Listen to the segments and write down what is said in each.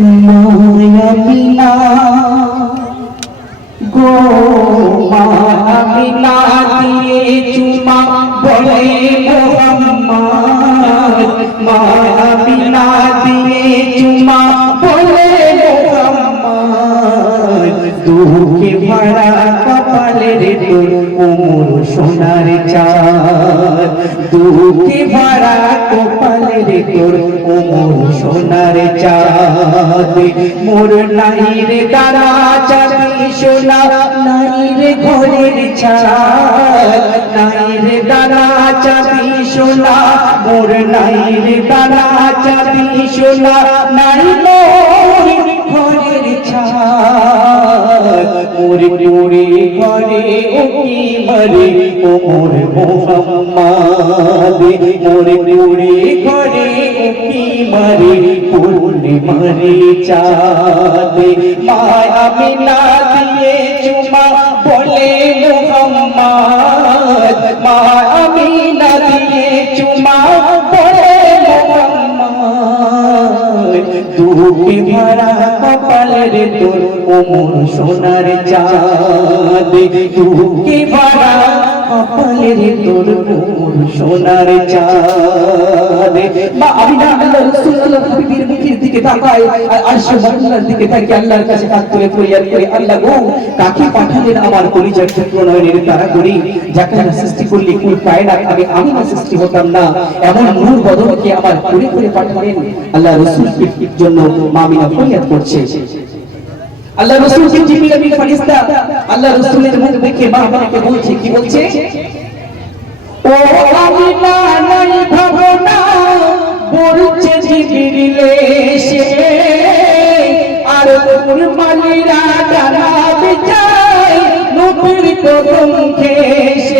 মায়া বিনা গো বিনা দিয়ে চুমা, বলে মোহাম্মদ বিনা দিয়ে চুমা, বলে মোহাম্মদ, দুঃখে ভরা কপালের তোর ওমর সোনার চাঁদ। দুঃখে ভরা কপালের তোর ওমর সোনার চাঁদ। মোর নাই রে দানা চাঁদি সোনা, নাই রে ঘরের চাঁদ নাই রে দানা চাঁদি সোনা, মোর নাই রে দানা চাঁদি সোনা, নাই মোর ঘরের ছাদ। মোর মোরে ঘরে ও কি মরে ও মোর মোহাম্মদ মোর মোরে ঘরে ও কি মরে পূর্ণি মরে চাঁদ মায়া মিনা দিয়ে চুমা বলে মোহাম্মদ মায়া মিনা দিয়ে চুমা দুঃখে ভরা কপালের তোর ওমর সোনার চাঁদ। দুঃখে ভরা কপালের তোর ওমর সোনার চাঁদ। মুখের দিকে আর আরশে মাওলার দিকে তাকিয়ে আল্লাহর কাছে হাত তুলে আল্লাহ গো, কাকে পাঠালেন আমার পরিচয় ক্ষেত্র নয়নের তারা করি যাকে না সৃষ্টি করলে কুল পায় না, আমি আমি না সৃষ্টি হতাম না। এমন নূর বদলকে আমার করে করে পাঠালেন আল্লাহ রসুলের জন্য মামিনা ফরিয়াদ করছে। আল্লাহ রসুল কে জিবরিল আমিন ফেরেশতা? আল্লাহ রসুলের মুখ দেখে মা আমাকে বলছে, কি বলছে? ও আমি নাই ভাবনা, বলছে জিবরিল এসে, আর তোর মালিরা দ্বারা বিচার নবীর কদম ঘেসে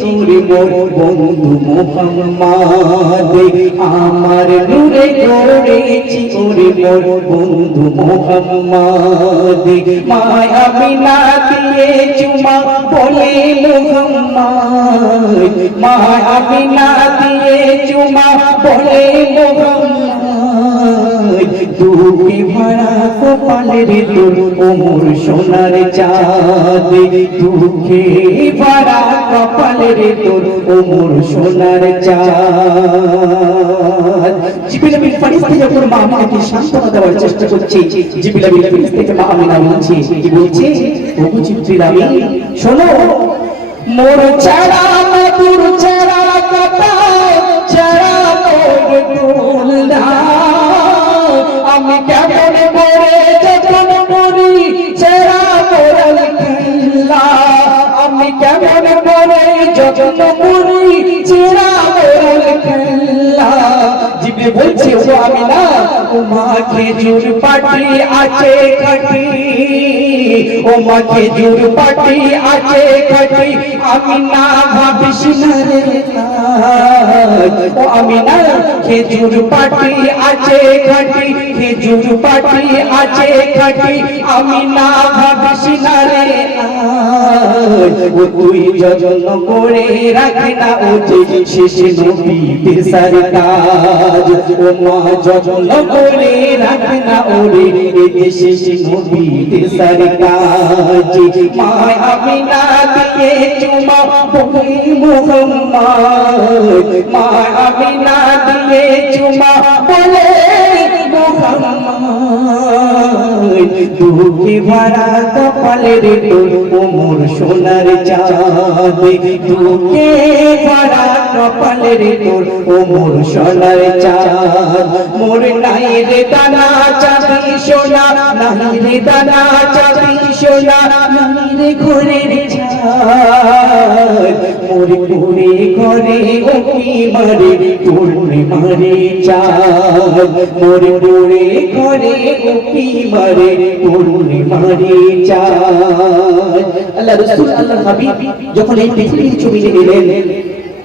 নূরে মোর বন্ধু মোহাম্মদ। আমার নূরে গড়েছি নূরে মোর বন্ধু মোহাম্মদ। মায়া বিনা দিয়ে চুমা বলে মোহাম্মদ। মায়া বিনা দিয়ে চুমা বলে মোহাম্মদ। দুঃখে ভরা কপালের তোর ওমর সোনার চাঁদ। দুঃখে ভরা কপালের তোর ওমর সোনার চাঁদ। জিবিলাবিল ফারিস্তা যখন মা আমিনাকে সান্ত্বনা দেওয়ার চেষ্টা করছে। জিবিলাবিল ফারিস্তাকে মা আমিনা বলছে কি বলছে? ওগো আমিন শোনো, মোর ছাড়া মধুর ছাড়া কথা ছাড়া মোর দোলনা আমি কেমন করে যখন করি ছেড়া মোরাল খেলা আমি কেমন করে যখন করি ছেড়া মোরাল খেলা জিবে বলছে, ও আমি না ও মা খেজুর পাটি আছে খাটি ও মা খেজুর পাটি আছে খাটি আমি না ভাবিস না রে ও আমি না খেজুর পাটি আছে খাটি, খেজুর পাটি আছে খাটি আমি না ভাবিস না রে ও তুই যজন করে রাখে না, ও যে শেষ নবী বেসার কাজ ও মা যজন করে রাখে না ওরে, এ যে শেষ নবী বেসার কাজ মা দিয়ে চুমা, বলি মোহাম্মদ। মা আমি দিয়ে চুমা, বলে দুঃখে ভরা কপালের সোনার চাঁদ দুঃখে ভরা কপালের তোর ওমর সোনার চাঁদ মোর নাই রে দানা চাঁদি সোনা নাই রে দানা চাঁদি সোনা নাই রে ঘরের চাঁদ মোর ঘরে ঘরে কি মারে তোর মারে চাঁদ মোর ঘরে ঘরে ও মারে মারে চাঁদ আল্লাহ রাসূল আল্লাহর হাবিব যখন এই পৃথিবীর জমিনে এলেন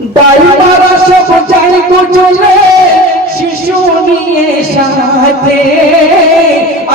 দাইমারা সব যাই তো চলে শিশু নিয়ে সাথে।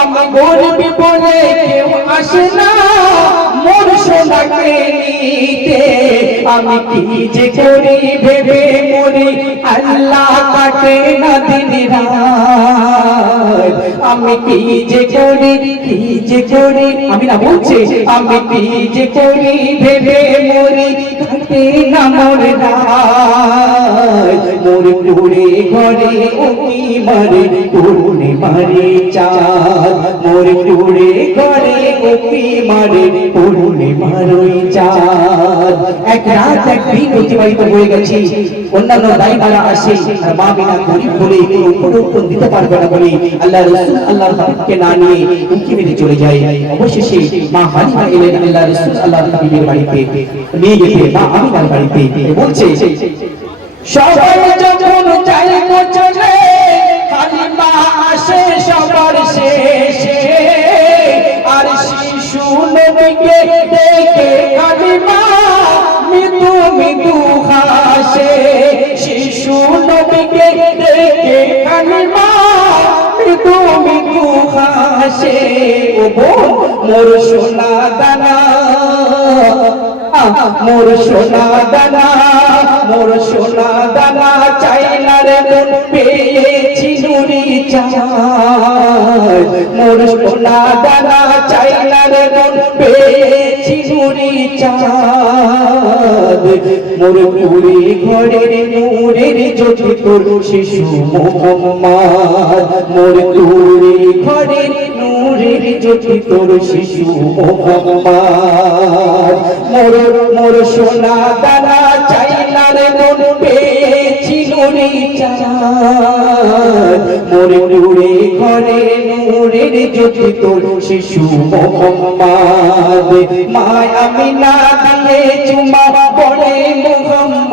আমি বলবি বলে কেউ আসে না, মোর সোনাকে নিতে। আমি কি যে করি ভেবে মরি আল্লাহ কাটে না দিন আমি কি যে করি, কি যে করি? আমি না বলছে, আমি কি যে করি ভেবে মরি কাটে না মোর ঘরে ঘরে এক রাত অতিবাহিত হয়ে গেছে। অন্যান্য আসে আর মা বিনা গরিব বলে দিতে পারবে না বলে আল্লাহ রসুল হাবিবকে না নিয়ে উঁকি মেরে চলে যায়। অবশেষে মা এলেন আল্লাহ রসুল হাবিবের বাড়িতে। নিয়ে যেতে মা আমিনার বাড়িতে বলছে সবাই যখন আসে সবার শেষে। আর শিশু নবীকে দেখে হালিমা হাসে ওগো মোর সোনা দানা। মোর সোনা দানা মোর সোনা দানা চাই না পেয়েছি। নুরি চাই। মোর সোনা দানা চাই না রে মন পেয়েছি নুরি চাঁদ। মোর শিশু মোহাম্মদ। মোর পুরি ঘরের নূরের জ্যোতি তোর শিশু মোর মোর সোনা দানা চাই মোর পুরি ঘরের নূরের জ্যোতি তোর শিশু মোহাম্মদ। মায় আমি না দিয়ে চুমা পড়ে মোহাম্মদ।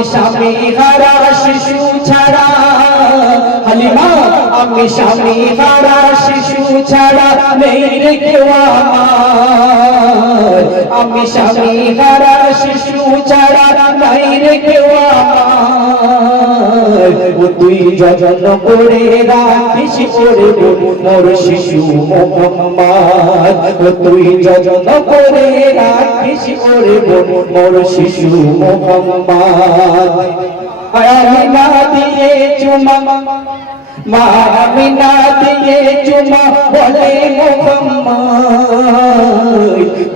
আমি স্বামী হারা শিশু ছাড়া। হালিমা, আমি স্বামী হারা শিশু ছাড়া নেই রে কেউ আমার। আমি স্বামী হারা শিশু ছাড়া নাই রে কেউ আমার। ও তুই যত্ন করে রাখিস করে মোর শিশু মোহাম্মদ। ও তুই যত্ন করে রাখিস করে মোর শিশু মোহাম্মদ। আমি না দিয়ে চুমা মা আমি না দিয়ে চুমা, বলে মোহাম্মদ।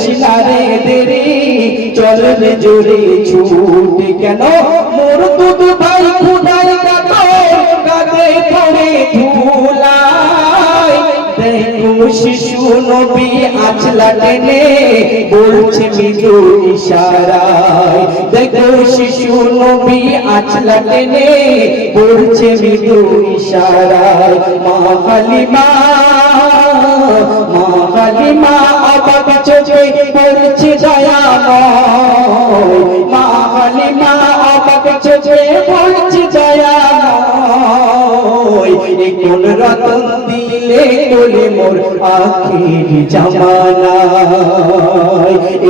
করিস দেরি চল রে জোরে কেন? মোর দুধ ভাই দেখো শিশু নবী আছলা টেনে বলছে মৃদু ইশারায়। দেখো শিশু নবী টেনে বলছে মৃদু ইশারায়। মা হালিমা মা কোন রতন দিলে বলে মোর আখির জামানায়।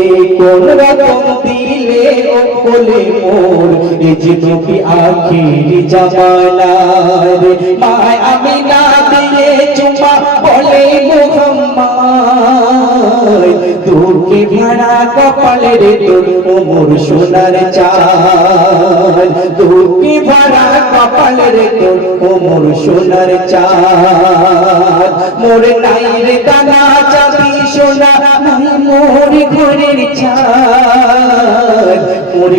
এ কোন রতন দিলে ও কোলে মোর এ নবী আখির জামানায়। রে মায় আমি না দিয়ে চুমা বলে মোহাম্মদ তোকে ভাড়া কপালে রে তোর কোমর সোনার চাল তোকে ভাড়া কপালে রে তোর কোমর সোনার চাল মোর নাই রে দানা চাবি সোনা মোর ঘরের চাল মোর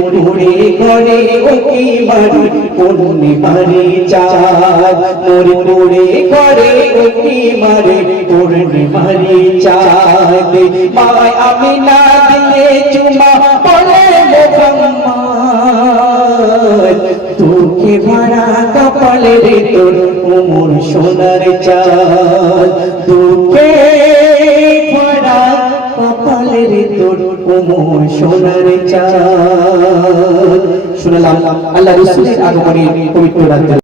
ঘরে ওকে বাড়ি পূর্ণি বাড়ি চাল মোর ঘরে ঘরে ওকে মারে পূর্ণি বাড়ি চাল মায় আমি না দিলে চুমা বলে মোহাম্মদ। তোকে ভাড়া কপালে রে তোর ওমর সোনার চাল সোনার চাঁদ। শুনলাম আল্লাহ রসুলের আগমনের পবিত্র রাত